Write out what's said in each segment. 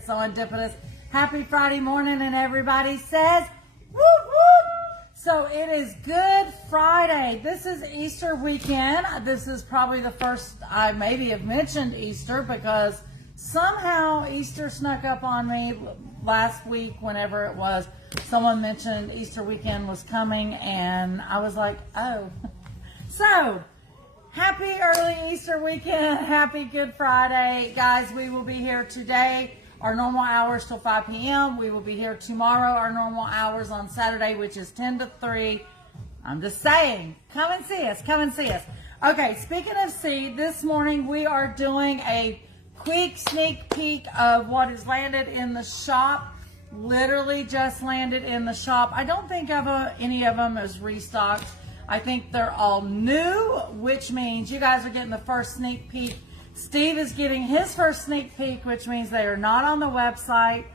It's SewEndipitous. Happy Friday morning, and everybody says, whoop, whoop. So it is Good Friday. This is Easter weekend. This is probably the first I maybe have mentioned Easter, because somehow Easter snuck up on me last week. Whenever it was, someone mentioned Easter weekend was coming, and I was like, oh. So, happy early Easter weekend. Happy Good Friday. Guys, we will be here today, our normal hours till 5 p.m. We will be here tomorrow, our normal hours on Saturday, which is 10 to 3. I'm just saying, come and see us. Come and see us. Okay, speaking of seed, this morning we are doing a quick sneak peek of what has landed in the shop. Literally just landed in the shop. I don't think any of them is restocked. I think they're all new, which means you guys are getting the first sneak peek. Steve is getting his first sneak peek, which means they are not on the website.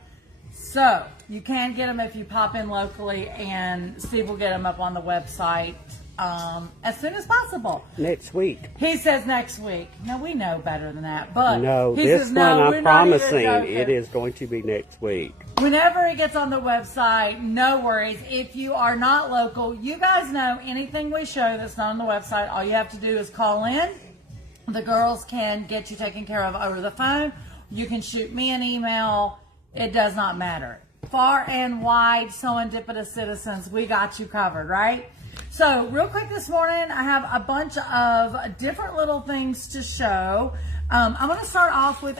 So you can get them if you pop in locally, and Steve will get them up on the website as soon as possible. Next week. He says next week. No, we know better than that. But no, he this says, one no, I'm promising it is going to be next week. Whenever it gets on the website, no worries. If you are not local, you guys know anything we show that's not on the website, all you have to do is call in. The girls can get you taken care of over the phone. You can shoot me an email. It does not matter. Far and wide, SewEndipitous citizens, we got you covered, right? So real quick this morning, I have a bunch of different little things to show. I'm going to start off with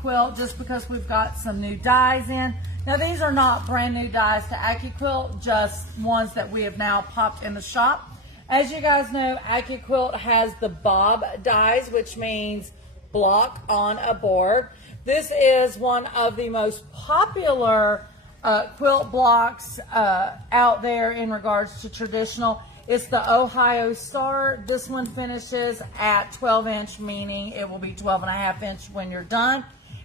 Quilt, just because we've got some new dies in. Now, these are not brand new dies to Quilt, just ones that we have now popped in the shop. As you guys know, Quilt has the bob dies, which means block on a board. This is one of the most popular quilt blocks out there in regards to traditional. It's the Ohio Star. This one finishes at 12 inch, meaning it will be 12.5 inch when you're done.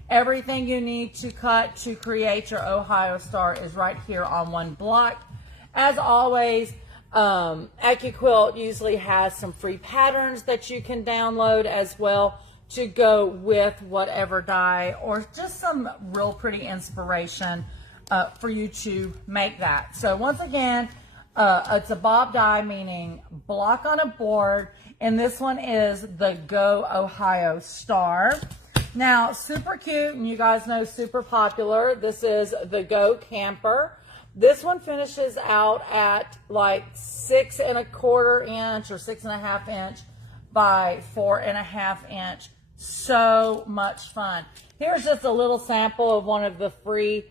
Everything you need to cut to create your Ohio Star is right here on one block. As always, Quilt usually has some free patterns that you can download as well to go with whatever die, or just some real pretty inspiration for you to make that. So once again, it's a bob die, meaning block on a board, and this one is the Go Ohio Star. Now, super cute, and you guys know super popular. This is the Go Camper. This one finishes out at like 6 1/4 inch or 6.5 inch by 4.5 inch. So much fun. Here's just a little sample of one of the free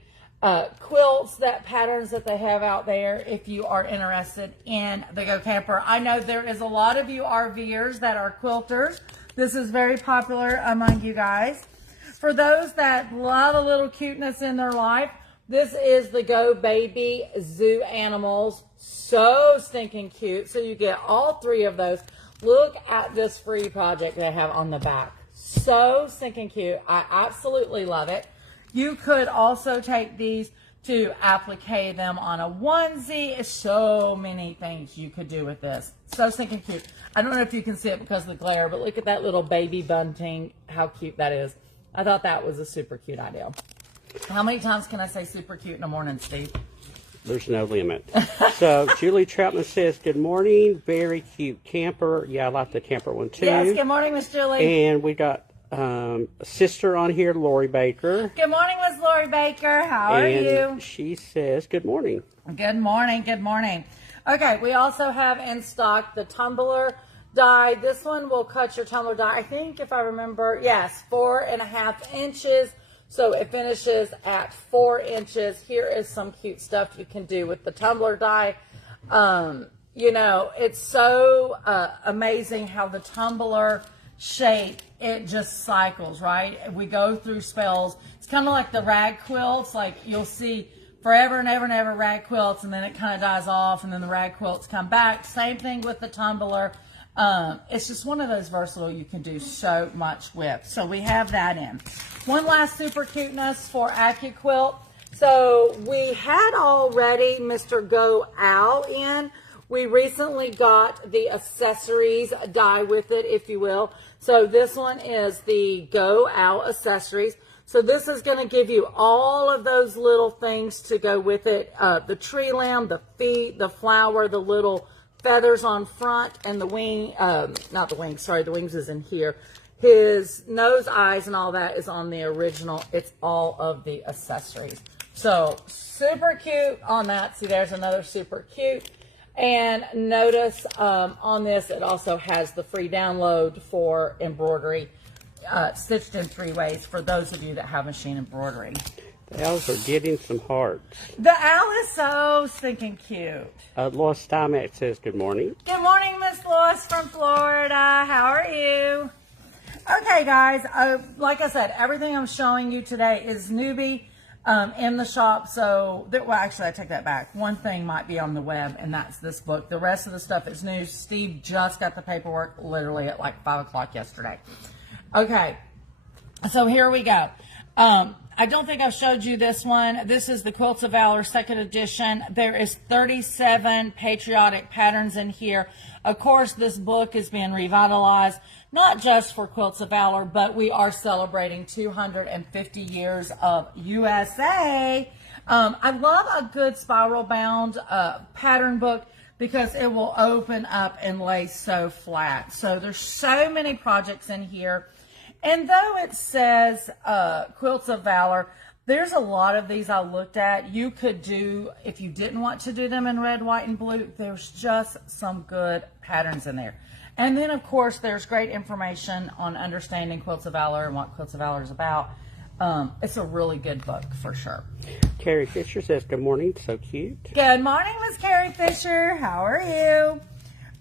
quilts, patterns that they have out there if you are interested in the Go Camper. I know there is a lot of you RVers that are quilters. This is very popular among you guys. For those that love a little cuteness in their life, this is the Go Baby Zoo Animals. So stinking cute. So you get all three of those. Look at this free project they have on the back. So stinking cute. I absolutely love it. You could also take these to applique them on a onesie. So many things you could do with this. So stinking cute. I don't know if you can see it because of the glare, but look at that little baby bunting. How cute that is. I thought that was a super cute idea. How many times can I say super cute in the morning, Steve? There's no limit. So Julie Troutman says, good morning. Very cute camper. Yeah, I like the camper one too. Yes, good morning, Miss Julie. And we got a sister on here, Lori Baker. Good morning, Miss Lori Baker. How are you? And she says, good morning. Good morning, good morning. Okay, we also have in stock the tumbler die. This one will cut your tumbler die, I think, if I remember, yes, 4.5 inches. So it finishes at 4 inches. Here is some cute stuff you can do with the tumbler die. You know, it's so amazing how the tumbler shape, it just cycles, right? We go through spells. It's kind of like the rag quilts. Like you'll see forever and ever and ever rag quilts, and then it kind of dies off, and then the rag quilts come back. Same thing with the tumbler. It's just one of those versatile you can do so much with. So we have that in. One last super cuteness for Quilt. So we had already Mr. Go Owl in. We recently got the accessories die with it, if you will. So this one is the Go Owl accessories. So this is going to give you all of those little things to go with it. The tree limb, the feet, the flower, the little feathers on front, and the wing, not the wings, sorry, the wings is in here. His nose, eyes, and all that is on the original. It's all of the accessories. So super cute on that. See, there's another super cute. And notice on this, it also has the free download for embroidery, stitched in 3 ways for those of you that have machine embroidery. The owls are getting some hearts. The owl is so stinking cute. Lois Steinmetz says good morning. Good morning, Miss Lois from Florida. How are you? Okay, guys, like I said, everything I'm showing you today is newbie in the shop. So, well, actually, I take that back. One thing might be on the web, and that's this book. The rest of the stuff is new. Steve just got the paperwork literally at like 5 o'clock yesterday. Okay, so here we go. I don't think I've showed you this one. This is the Quilts of Valor 2nd edition. There is 37 patriotic patterns in here. Of course, this book is being revitalized, not just for Quilts of Valor, but we are celebrating 250 years of USA. I love a good spiral bound pattern book because it will open up and lay so flat. So there's so many projects in here. And though it says Quilts of Valor, there's a lot of these I looked at. You could do, if you didn't want to do them in red, white, and blue, there's just some good patterns in there. And then, of course, there's great information on understanding Quilts of Valor and what Quilts of Valor is about. It's a really good book for sure. Carrie Fisher says good morning. So cute. Good morning, Miss Carrie Fisher. How are you?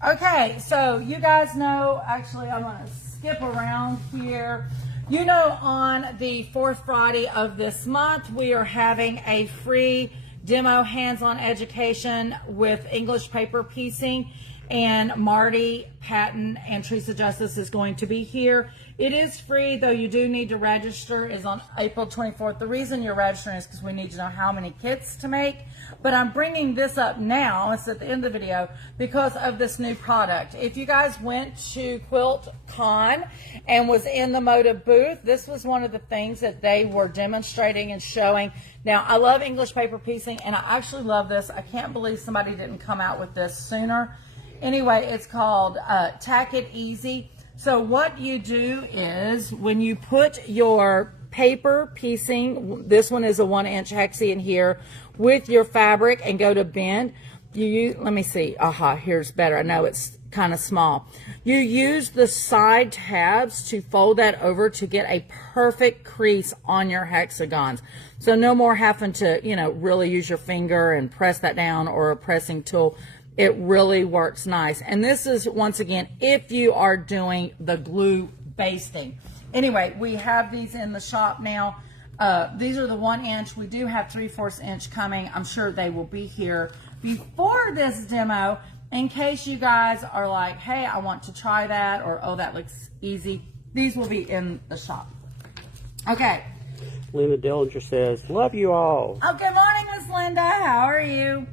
Okay, so you guys know, actually, I'm going to skip around here. You know, on the 4th Friday of this month, we are having a free demo hands-on education with English paper piecing, and Marty Patton and Teresa Justice is going to be here. It is free, though you do need to register. Is on April 24th. The reason you're registering is because we need to know how many kits to make. But I'm bringing this up now, it's at the end of the video, because of this new product. If you guys went to Quilt Con and was in the Moda booth, this was one of the things that they were demonstrating and showing. Now, I love English paper piecing, and I actually love this. I can't believe somebody didn't come out with this sooner. Anyway, it's called Tack It Easy. So what you do is when you put your paper piecing, this one is a 1-inch hexie in here, with your fabric and go to bend, you use, let me see, here's better. I know it's kind of small. You use the side tabs to fold that over to get a perfect crease on your hexagons. So no more having to, you know, really use your finger and press that down or a pressing tool. It really works nice. And this is, once again, if you are doing the glue basting. Anyway, we have these in the shop now. These are the 1-inch. We do have 3/4 inch coming. I'm sure they will be here before this demo in case you guys are like, hey, I want to try that, or oh, that looks easy. These will be in the shop. Okay. Linda Dillinger says, love you all. Oh, good morning, Miss Linda. How are you?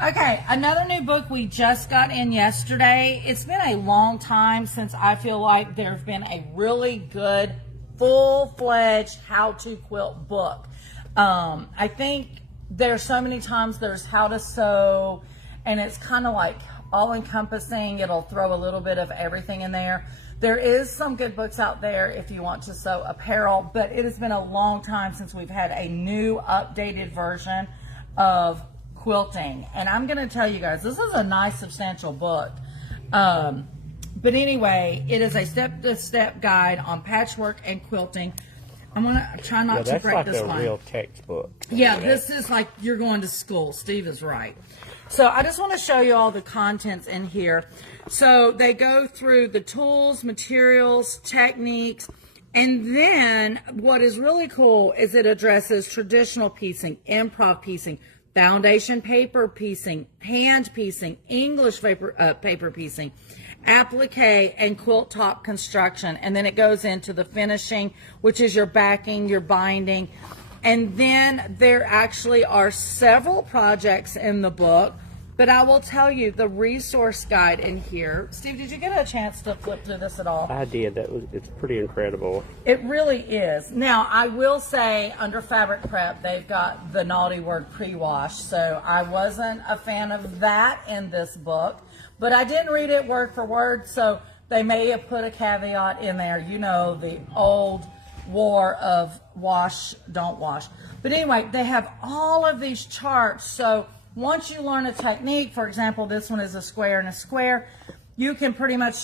Okay, another new book we just got in yesterday. It's been a long time since I feel like there's been a really good, full-fledged how-to quilt book. I think there's so many times there's how to sew, and it's kind of like all-encompassing. It'll throw a little bit of everything in there. There is some good books out there if you want to sew apparel, but it has been a long time since we've had a new, updated version of quilting. And I'm going to tell you guys, this is a nice, substantial book. But anyway, it is a step-to-step guide on patchwork and quilting. I'm going to try not to break this one. That's like a real textbook. Yeah, this is like you're going to school. Steve is right. So I just want to show you all the contents in here. So they go through the tools, materials, techniques, and then what is really cool is it addresses traditional piecing, improv piecing, foundation paper piecing, hand piecing, English paper piecing, applique, and quilt top construction. And then it goes into the finishing, which is your backing, your binding. And then there actually are several projects in the book But I will tell you the resource guide in here. Steve, did you get a chance to flip through this at all? I did. It's pretty incredible. It really is. Now, I will say under fabric prep, they've got the naughty word pre-wash. So I wasn't a fan of that in this book, but I didn't read it word for word. So they may have put a caveat in there. You know, the old war of wash, don't wash. But anyway, they have all of these charts. So once you learn a technique, for example, this one is a square and a square, you can pretty much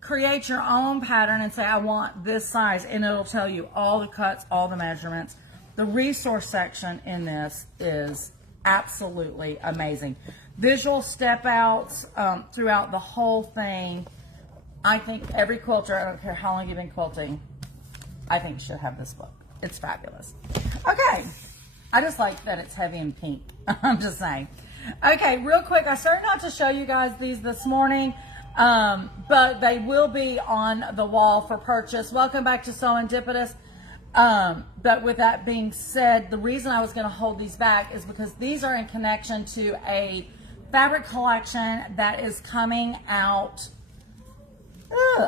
create your own pattern and say, I want this size, and it'll tell you all the cuts, all the measurements. The resource section in this is absolutely amazing. Visual step outs throughout the whole thing. I think every quilter, I don't care how long you've been quilting, I think should have this book. It's fabulous. Okay. I just like that it's heavy and pink. I'm just saying. Okay, real quick, I started not to show you guys these this morning, but they will be on the wall for purchase. Welcome back to SewEndipitous. But with that being said, the reason I was going to hold these back is because these are in connection to a fabric collection that is coming out,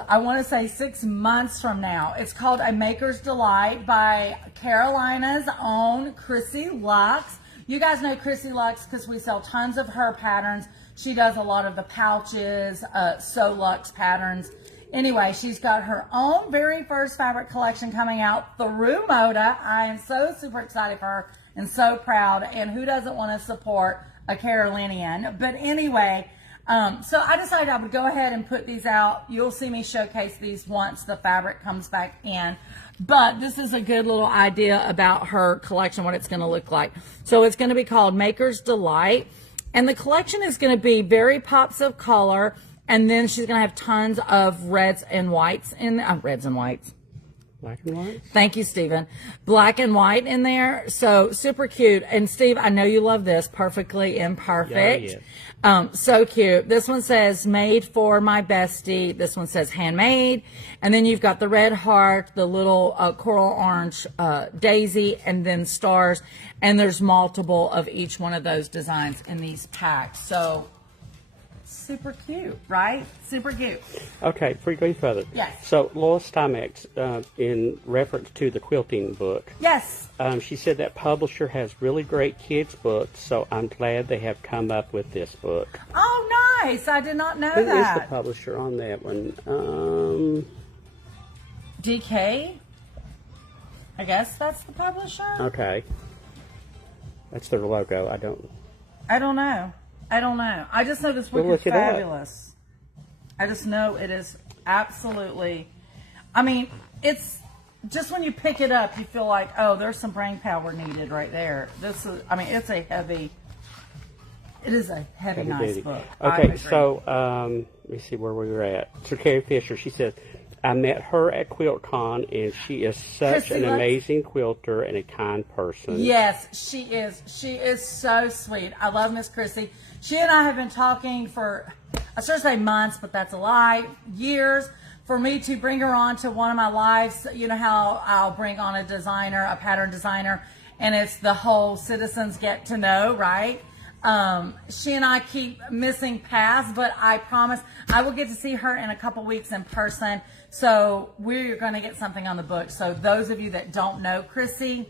I want to say 6 months from now. It's called A Maker's Delight by Carolina's own Chrissy Lux. You guys know Chrissy Lux because we sell tons of her patterns. She does a lot of the pouches, Sew Lux patterns. Anyway, she's got her own very first fabric collection coming out through Moda. I am so super excited for her and so proud. And who doesn't want to support a Carolinian? But anyway, so I decided I would go ahead and put these out. You'll see me showcase these once the fabric comes back in. But this is a good little idea about her collection, what it's going to look like. So it's going to be called Maker's Delight. And the collection is going to be very pops of color. And then she's going to have tons of reds and whites in reds and whites. Black and white? Thank you, Stephen. Black and white in there. So super cute. And Steve, I know you love this. Perfectly Imperfect. Yeah. So cute. This one says made for my bestie. This one says handmade. And then you've got the red heart, the little coral orange daisy, and then stars. And there's multiple of each one of those designs in these packs. So super cute, right? Super cute. Okay, before you go any further. Yes. So Lois Stimax, in reference to the quilting book. Yes. She said that publisher has really great kids books, so I'm glad they have come up with this book. Oh, nice. I did not know Who that. is the publisher on that one? DK? I guess that's the publisher? Okay. That's their logo. I don't know. I just know this book We'll is look it up. fabulous. I just know it is absolutely, I mean, it's just when you pick it up, you feel like, oh, there's some brain power needed right there. This is, I mean, it is a heavy nice duty. book. Okay, so let me see where we were at. So Carrie Fisher, she said, I met her at QuiltCon, and she is such an amazing quilter and a kind person. Yes, she is. She is so sweet. I love Miss Chrissy. She and I have been talking for, I should say months, but that's a lie, years, for me to bring her on to one of my lives. You know how I'll bring on a designer, a pattern designer, and it's the whole citizens get to know, right? She and I keep missing paths, but I promise I will get to see her in a couple weeks in person. So we're going to get something on the book. So those of you that don't know Chrissy,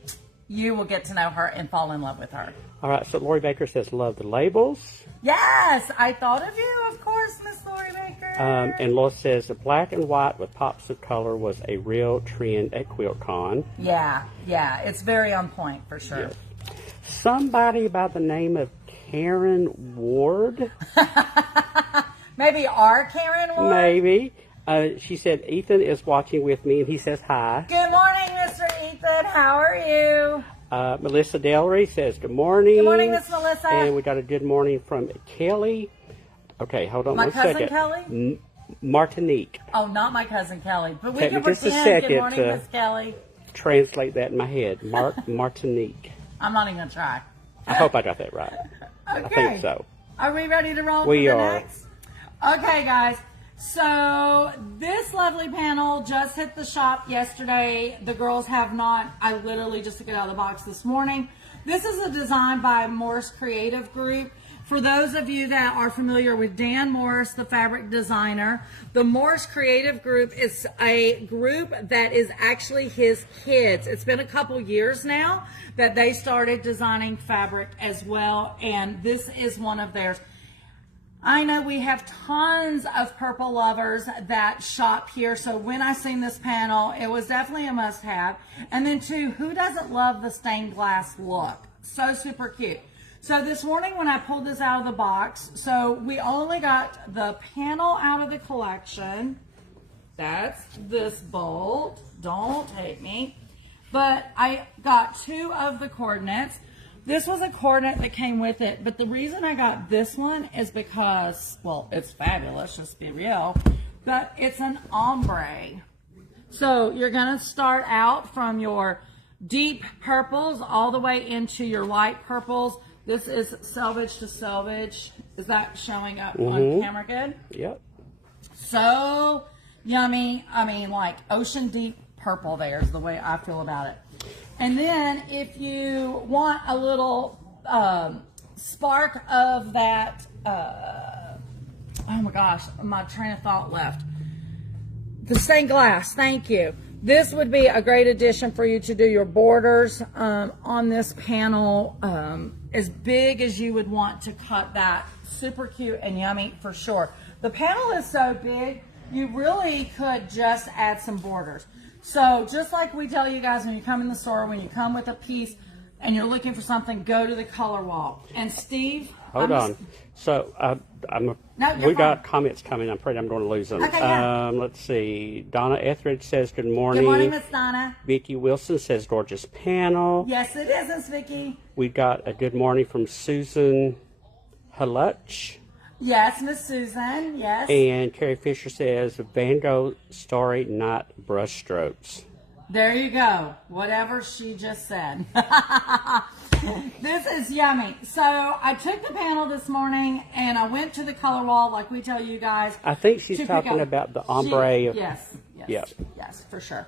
you will get to know her and fall in love with her. All right, so Lori Baker says, love the labels. Yes, I thought of you, of course, Miss Lori Baker. And Lois says, the black and white with pops of color was a real trend at QuiltCon. Yeah, it's very on point for sure. Yes. Somebody by the name of Karen Ward. Maybe our Karen Ward? Maybe. She said, Ethan is watching with me, and he says hi. Good morning, Mr. Ethan. How are you? Melissa Delry says, good morning. Good morning, Miss Melissa. And we got a good morning from Kelly. Okay, hold on one second. My cousin Kelly? Martinique. Oh, not my cousin Kelly. But we Take can me just a pretend. Good second morning, to- Miss Kelly. Translate that in my head. Martinique. I'm not even going to try. I hope I got that right. Okay. I think so. Are we ready to roll We for the are. next? Okay, guys. So this lovely panel just hit the shop yesterday. The girls have not. I literally just took it out of the box this morning. This is a design by Morse Creative Group. For those of you that are familiar with Dan Morris, the fabric designer, the Morris Creative Group is a group that is actually his kids. It's been a couple years now that they started designing fabric as well, and this is one of theirs. I know we have tons of purple lovers that shop here, so when I seen this panel, it was definitely a must-have. And then too, who doesn't love the stained glass look? So super cute. So this morning when I pulled this out of the box, so we only got the panel out of the collection. That's this bolt. Don't hate me. But I got 2 of the coordinates. This was a coordinate that came with it, but the reason I got this one is because, well, it's fabulous, let's be real, but it's an ombre. So you're going to start out from your deep purples all the way into your light purples. This is selvage to selvage. Is that showing up on camera good? Yep. So yummy. I mean, like ocean deep purple there is the way I feel about it. And then if you want a little spark of that, oh my gosh, my train of thought left. The stained glass, thank you. This would be a great addition for you to do your borders on this panel, as big as you would want to cut that. Super cute and yummy for sure. The panel is so big, you really could just add some borders. So just like we tell you guys when you come in the store, when you come with a piece and you're looking for something, go to the color wall. And Steve, hold on. So we got comments coming. I'm afraid I'm going to lose them. Okay, yeah. Let's see. Donna Etheridge says good morning. Good morning, Miss Donna. Vicki Wilson says gorgeous panel. Yes, it is, Miss Vicki. We got a good morning from Susan Halutch. Yes, Miss Susan, yes. And Carrie Fisher says Van Gogh Starry Night brushstrokes. There you go. Whatever she just said. This is yummy. So I took the panel this morning and I went to the color wall like we tell you guys. I think she's talking about the ombre. Yes, yep. Yes, for sure.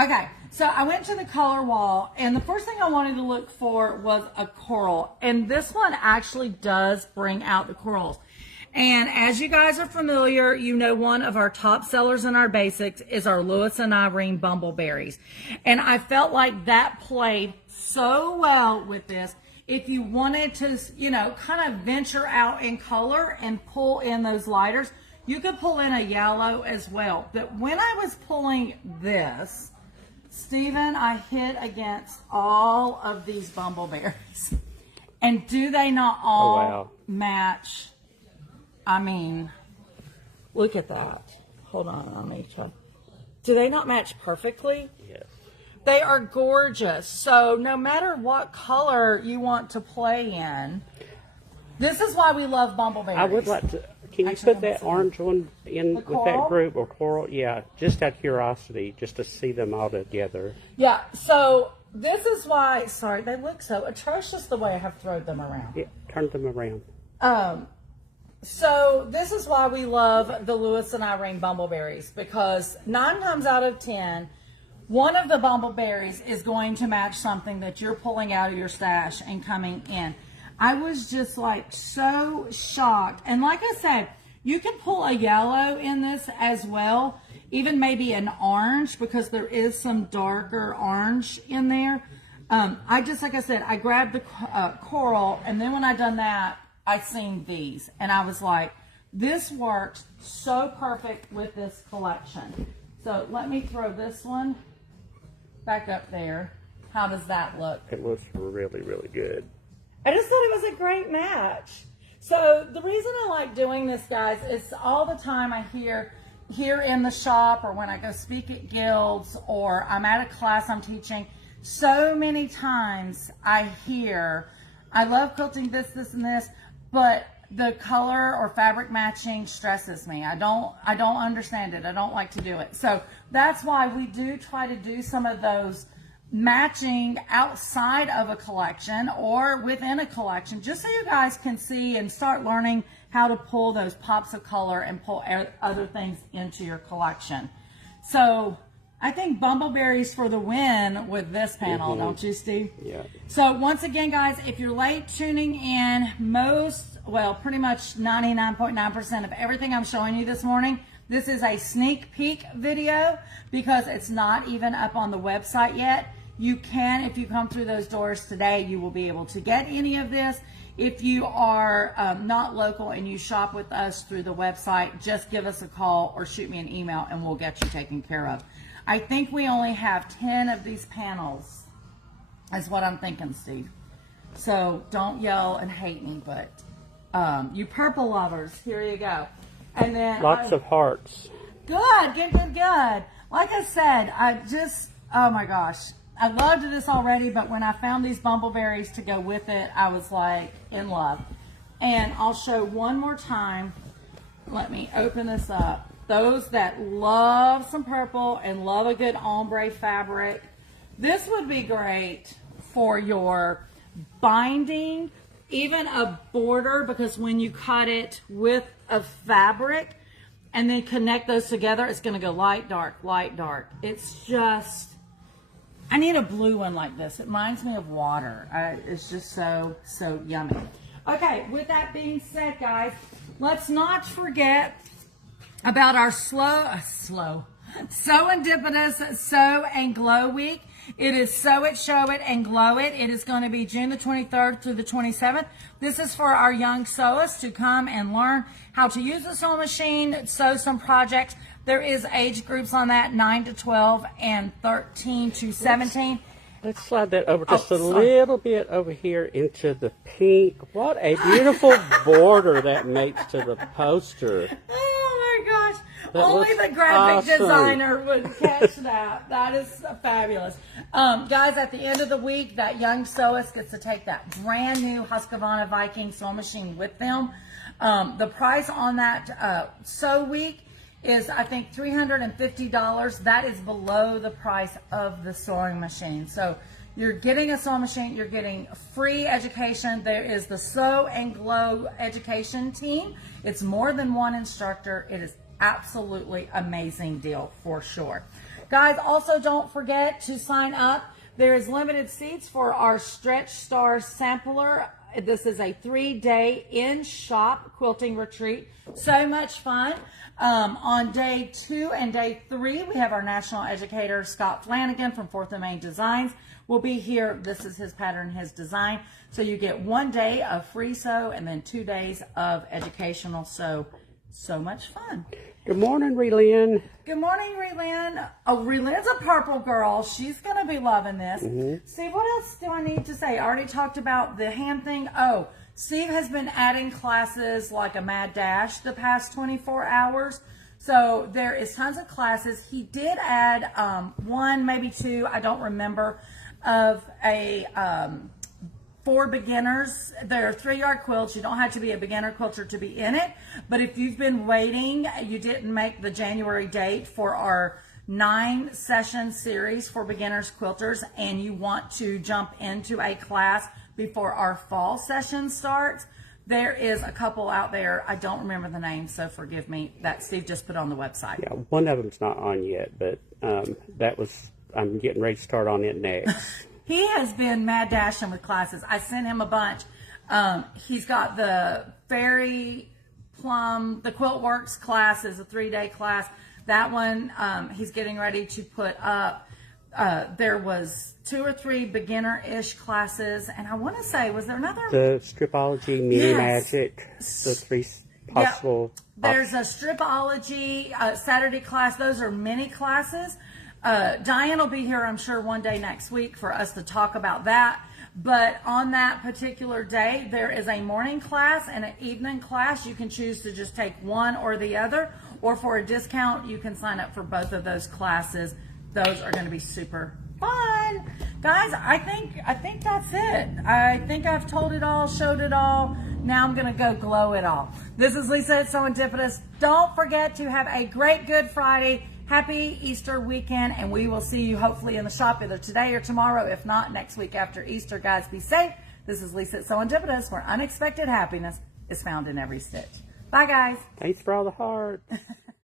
Okay, so I went to the color wall and the first thing I wanted to look for was a coral. And this one actually does bring out the corals. And as you guys are familiar, you know one of our top sellers in our basics is our Lewis and Irene Bumbleberries. And I felt like that played so well with this. If you wanted to, you know, kind of venture out in color and pull in those lighters, you could pull in a yellow as well. But when I was pulling this, Stephen, I hit against all of these bumbleberries. And do they not all match? I mean, look at that. Hold on, let me try. Do they not match perfectly? Yes. They are gorgeous. So no matter what color you want to play in, this is why we love bumbleberries. I would like to, can you put that orange one in with that group or coral? Yeah, just out of curiosity, just to see them all together. Yeah, so this is why, sorry, they look so atrocious the way I have thrown them around. Yeah, turn them around. So this is why we love the Lewis and Irene bumbleberries, because 9 times out of 10, one of the bumbleberries is going to match something that you're pulling out of your stash and coming in. I was just like so shocked. And like I said, you can pull a yellow in this as well, even maybe an orange, because there is some darker orange in there. I just, like I said, I grabbed the coral, and then when I done that, I seen these, and I was like, this works so perfect with this collection. So let me throw this one back up there. How does that look? It looks really, really good. I just thought it was a great match. So the reason I like doing this, guys, is all the time I hear here in the shop or when I go speak at guilds or I'm at a class I'm teaching, so many times I hear, I love quilting this, this, and this, but the color or fabric matching stresses me. I don't understand it. I don't like to do it. So that's why we do try to do some of those matching outside of a collection or within a collection, just so you guys can see and start learning how to pull those pops of color and pull other things into your collection. So I think bumbleberries for the win with this panel, don't you, Steve? Yeah. So once again, guys, if you're late tuning in, most well, pretty much 99.9% of everything I'm showing you this morning. This is a sneak peek video because it's not even up on the website yet. You can, if you come through those doors today, you will be able to get any of this. If you are not local and you shop with us through the website, just give us a call or shoot me an email and we'll get you taken care of. I think we only have 10 of these panels, is what I'm thinking, Steve. So don't yell and hate me, but you purple lovers, here you go. And then lots of hearts. Good. Like I said, oh my gosh. I loved this already, but when I found these bumbleberries to go with it, I was like in love. And I'll show one more time. Let me open this up. Those that love some purple and love a good ombre fabric, this would be great for your binding, even a border, because when you cut it with a fabric and then connect those together, it's going to go light, dark, light, dark. It's just, I need a blue one like this. It reminds me of water. It's just so yummy. Okay, with that being said, guys, let's not forget about our SewEndipitous Sew and Glow Week. It is Sew It, Show It, and Glow It. It is going to be June the 23rd through the 27th. This is for our young sewists to come and learn how to use a sewing machine, sew some projects. There is age groups on that, 9 to 12 and 13 to 17. Let's slide that over just a little bit over here into the pink. What a beautiful border that makes to the poster. Oh my gosh. That Only the graphic designer would catch that. That is fabulous. Guys, at the end of the week, that young sewist gets to take that brand new Husqvarna Viking sewing machine with them. The price on that sew week is, I think, $350. That is below the price of the sewing machine. So you're getting a sewing machine, you're getting free education. There is the Sew and Glow education team. It's more than one instructor. It is absolutely amazing deal for sure. Guys, also don't forget to sign up. There is limited seats for our Stretch Stars Sampler. This is a 3-day in-shop quilting retreat. So much fun. On day 2 and day 3, we have our national educator, Scott Flanagan from 4th and Main Designs. Will be here. This is his pattern, his design. So you get 1 day of free sew and then 2 days of educational sew. So much fun. Good morning, Relyn. Good morning, Relyn. Oh, Relyn's a purple girl. She's going to be loving this. Steve, what else do I need to say? I already talked about the hand thing. Oh, Steve has been adding classes like a mad dash the past 24 hours. So there is tons of classes. He did add 1, maybe 2, I don't remember, of a for beginners. There are 3-yard quilts. You don't have to be a beginner quilter to be in it. But if you've been waiting, you didn't make the January date for our 9-session series for beginners quilters, and you want to jump into a class before our fall session starts, there is a couple out there. I don't remember the name, so forgive me, that Steve just put on the website. Yeah, one of them's not on yet, but I'm getting ready to start on it next. He has been mad dashing with classes. I sent him a bunch. He's got the Fairy Plum, the Quilt Works class is a 3-day class. That one he's getting ready to put up. There was 2 or 3 beginner-ish classes, and I want to say, was there another? The Stripology, Mini Magic, the 3 possible. Yep. There's a Stripology Saturday class. Those are mini classes. Diane will be here, I'm sure, one day next week for us to talk about that. But on that particular day, there is a morning class and an evening class. You can choose to just take one or the other, or for a discount, you can sign up for both of those classes. Those are going to be super fun. Guys, I think that's it. I think I've told it all, showed it all. Now I'm going to go glow it all. This is Lisa at SewEndipitous. Don't forget to have a great Good Friday. Happy Easter weekend, and we will see you hopefully in the shop either today or tomorrow. If not, next week after Easter. Guys, be safe. This is Lisa at SewEndipitous, where unexpected happiness is found in every stitch. Bye, guys. Thanks for all the heart.